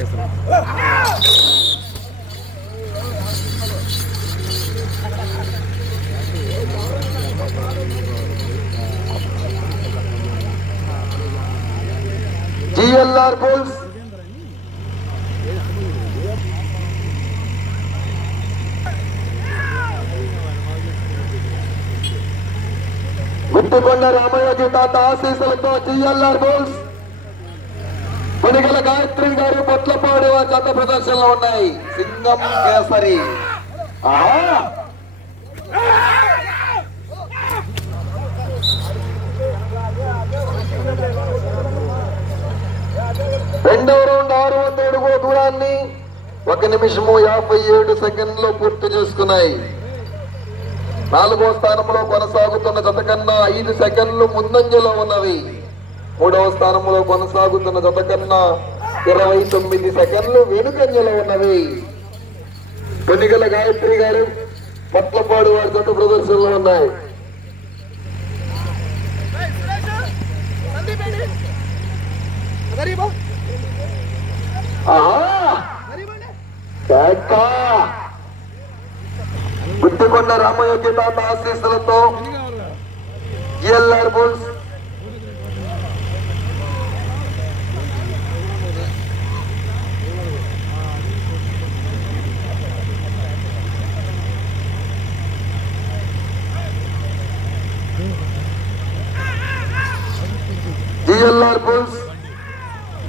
GLR Bulls గుట్టుకొండ Ramayya తాత ఆశీస్సులతో GLR Bulls కొనిగల Gayatri గారు పొట్లపాడు జత ప్రదర్శనలో ఉన్నాయి. సింగం కేసరి రెండవ రౌండ్ 600 అడుగుల దూరాన్ని 1 నిమిషము 57 సెకండ్లు పూర్తి చేసుకున్నాయి. 4వ స్థానంలో కొనసాగుతున్న జత కన్నా 5 సెకండ్లు ముందంజలో ఉన్నవి. 3వ స్థానంలో కొనసాగుతున్న జత కన్నా 29 సెకండ్లు వెనుకంజలో ఉన్నవి. కొనిగల గాయత్రి గారు పొట్లపాడు వారి జత ప్రదర్శనలో ఉన్నాయి. గుట్టుకొండ రామయ్య తాత ఆశీస్సులతో GLR Bulls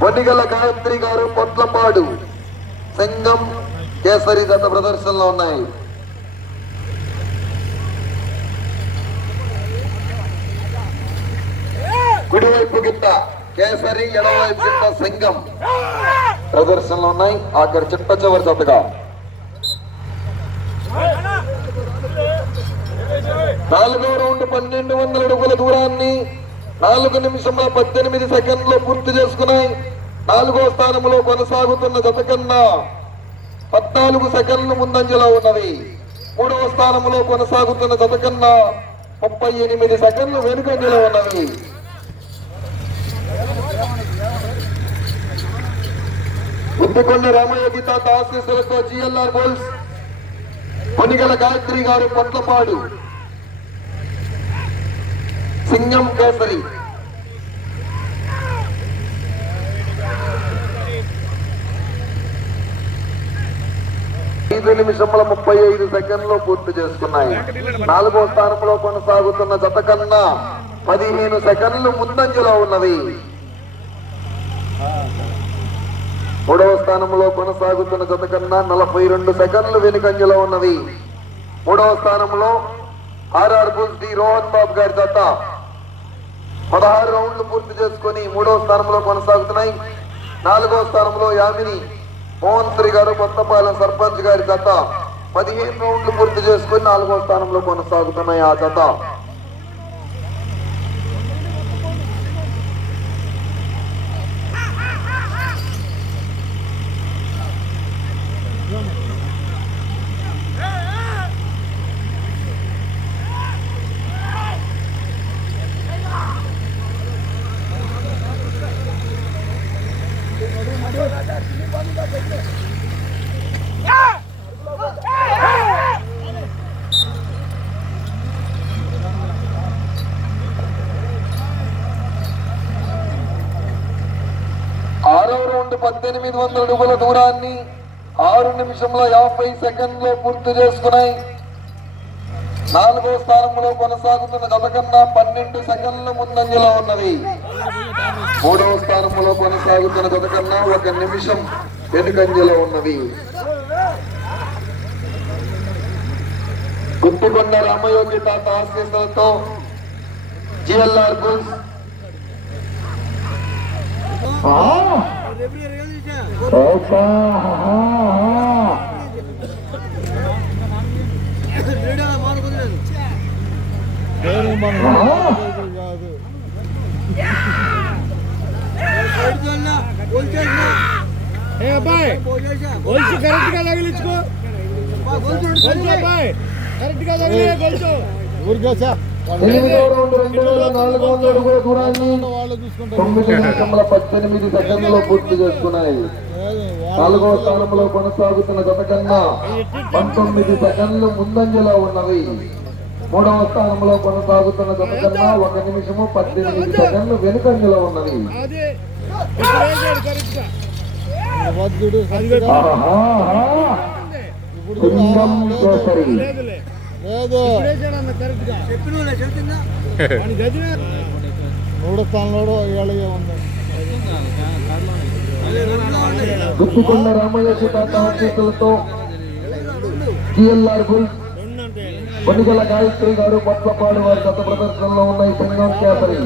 వనిగల గాయత్రి గారు పొట్లపాడు సింగం కేసరి జత ప్రదర్శనలో ఉన్నాయి. కుడివైపు గిట్ట కేసరి, ఎడవైపు గిట్ట సింగం ప్రదర్శనలో ఉన్నాయి. అక్కడ చిట్ట చివరి జతగా 4వ రౌండ్ 1200 అడుగుల దూరాన్ని 4 నిమిషముల 18 సెకండ్లు పూర్తి చేసుకున్నాయి. 4వ స్థానంలో కొనసాగుతున్న జత కన్నా 14 సెకండ్లు ముందంజలో ఉన్నవి. 3వ స్థానంలో కొనసాగుతున్న జత కన్నా 38 సెకండ్లు వెనుకంజలో ఉన్నవి. గుట్టుకొండ రామయ్య తాత ఆశీస్సులతో GLR Bulls కొనిగల గాయత్రి గారు పొట్లపాడు సింగం కేసరి 5 నిమిషముల 35 సెకండ్లు పూర్తి చేసుకున్నాయి. 4వ స్థానంలో కొనసాగుతున్న జత కన్నా 15 సెకండ్లు ముందంజలో ఉన్నవి. 3వ స్థానంలో కొనసాగుతున్న జత కన్నా 42 సెకండ్లు వెనుకంజలో ఉన్నవి. 3వ స్థానంలో RR Bulls డి రోహన్ బాబు గారి జత 16 రౌండ్లు పూర్తి చేసుకుని 3వ స్థానంలో కొనసాగుతున్నాయి. 4వ స్థానంలో యామిని మోహన్ శ్రీ గారు కొత్తపాలెం సర్పంచ్ గారి జత 15 రౌండ్లు పూర్తి చేసుకుని 4వ స్థానంలో కొనసాగుతున్నాయి. ఆ జత ఆరవ రౌండ్ 1800 అడుగుల దూరాన్ని 6 నిమిషముల 50 సెకండ్లు పూర్తి చేసుకున్నాయి. 4వ స్థానంలో కొనసాగుతున్న జత కన్నా 12 సెకండ్లు ముందంజలో ఉన్నవి. 3వ స్థానంలో కొనసాగుతున్న జత కన్నా 1 నిమిషం వెనుకంజలో ఉన్నవి. గుట్టుకొండ రామయోగి తాత ఆశీస్సులతో GLR Bulls కరెక్ట్ గా తగిలించుకో కరెక్ట్ గా తగిలి ఊరికేసా 400 అడుగుల దూరాన్ని 9 నిమిషముల 18 సెకండ్లలో పూర్తి చేసుకున్నాయి. నాలుగవ స్థానంలో కొనసాగుతున్న జత కన్నా 19 సెకండ్లు ముందంజలో ఉన్నవి. మూడవ స్థానంలో కొనసాగుతున్న జత కన్నా 1 నిమిషము 18 సెకండ్లు వెనుకంజలో ఉన్నవి. సింగం కేసరి మూడో స్థానంలో ఇవాళ ఉంది. గుర్తుకొండ రామయ్య తాతలతో జిఎల్ఆర్ బుల్స్ కొనిగల గాయత్రి గారు పొట్లపాడు వారి గత ప్రదర్శనలో ఉన్నాయి. సింగం కేసరి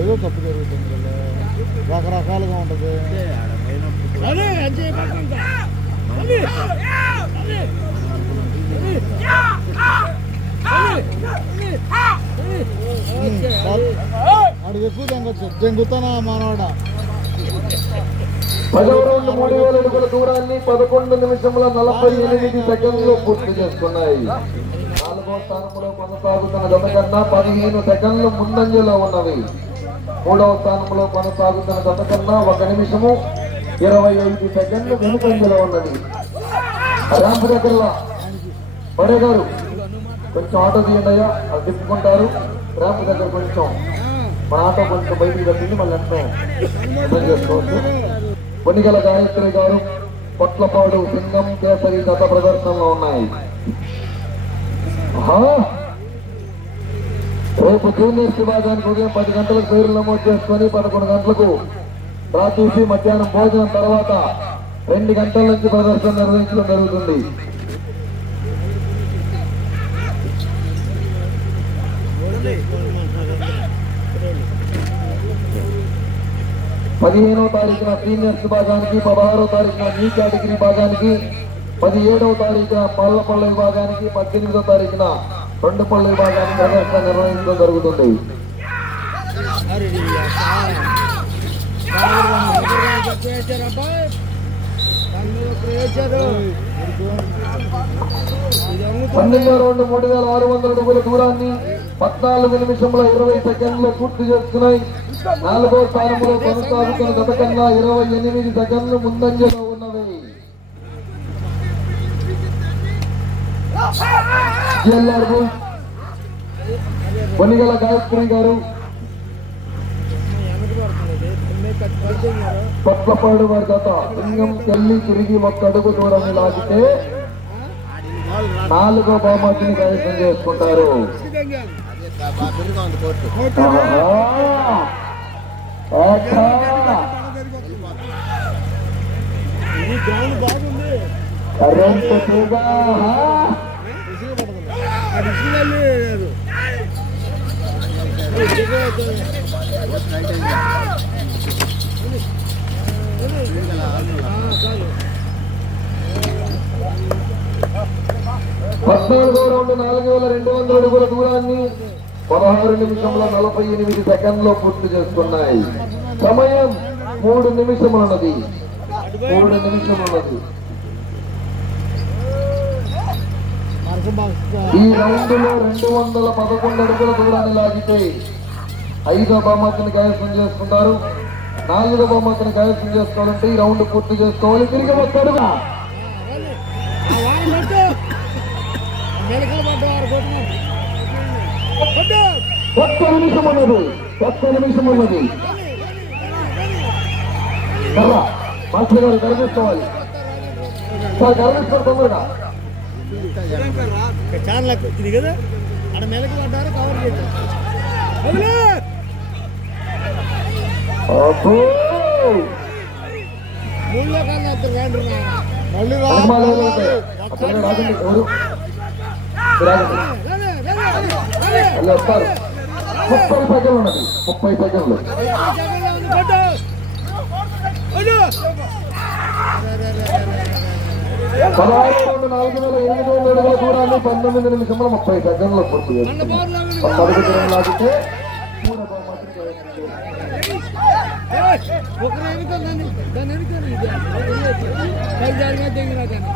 ఏదో తప్పు జరుగుతుంది, రకరకాలుగా ఉంటుంది. వాడికి ఎక్కువ దెంగొచ్చు, దెంగుతానా మానవాడ. 10వ రౌండ్ 3000 అడుగుల దూరాన్ని 11 నిమిషముల 48 సెకండ్లు పూర్తి చేసుకున్నాయి. 4వ స్థానంలో కొనసాగుతున్న జత కన్నా 15 సెకండ్లు ముందంజలో ఉన్నవి. 3వ స్థానంలో కొనసాగుతున్న జత కన్నా 1 నిమిషము 25 సెకండ్లు వెనుకంజలో ఉన్నది. ర్యాంపు దగ్గరలో బడే గారు కొంచెం ఆటో తీయండి అయ్యా, అది తిప్పుకుంటారు. ర్యాంపు దగ్గర కొంచెం మన ఆటో కొంచెం బయటికి పెట్టింది, మళ్ళీ ఎంతో చేసుకోవచ్చు. కొనిగల గాయత్రి గారు పొట్లపాడు సింగం కేసరి గత ప్రదర్శనలో ఉన్నాయి. రేపు జూనియర్స్ విభాగానికి ఉదయం 10 గంటలకు పేర్లు నమోదు చేసుకొని 11 గంటలకు డ్రా తీసి మధ్యాహ్నం భోజనం తర్వాత 2 గంటల నుంచి ప్రదర్శన నిర్వహించడం జరుగుతుంది. పదిహేనవ తారీఖున సీనియర్స్ విభాగానికి, 16వ తారీఖున ఈ కేటగిరీ విభాగానికి, 17వ తారీఖున పళ్ళ విభాగానికి, 18వ తారీఖున 2 పళ్ళ విభాగానికి ప్రదర్శన నిర్వహించడం జరుగుతుంది. పన్నెండవ రౌండ్ 3600 అడుగుల దూరాన్ని 14 నిమిషముల 20 సెకండ్లు పూర్తి చేసుకున్నాయి. 4వ స్థానంలో కొనసాగుతున్న గత కన్నా 28 సెకండ్లు ముందంజలో ఉన్నవి. కొనిగల గాయత్రి గారు పొట్లపాడు వారి గత లింగం తల్లి తిరిగి ఒక్క అడుగు దూరాన్ని లాగితే 4వ బహుమతిని కైవసం చేసుకుంటారు. కరెంట్ తీగా పద్నాలుగో రౌండ్ 4200 అడుగుల దూరాన్ని 16 నిమిషముల 48 సెకండ్లో పూర్తి చేసుకున్నాయి. సమయం 3 నిమిషములున్నది. ఈ రౌండ్ లో 211 అడుగుల దూరాన్ని లాగితే 5వ బహుమతిని కైవసం చేసుకుంటారు. 4వ బహుమతిని కైవసం చేసుకోవాలంటే ఈ రౌండ్ పూర్తి చేసుకోవాలి. తిరిగి వస్తాడుగా ఒక్క నిమిషం ఉన్నది. మాస్టర్ గారు గర్వించుకోవాలి, గర్విస్తారు తొందరగా. చాలా ఇది కదా అక్కడ మెలకు పడ్డారు, కవర్ చేశారు. మళ్ళీ వస్తారు. 30 సెకండ్లు ఉన్నది. 30 సెకండ్లు. 4,800 అడుగుల దూరాన్ని 19 నిమిషంలో 30 సెకండ్లు పూర్తి చేస్తుంది. 10 లాగితే 3వ బహుమతి ఒకరు ఎన్నికలు దాన్ని ఎన్నికలు ఇది పై జాడి మీద దిగినా కానీ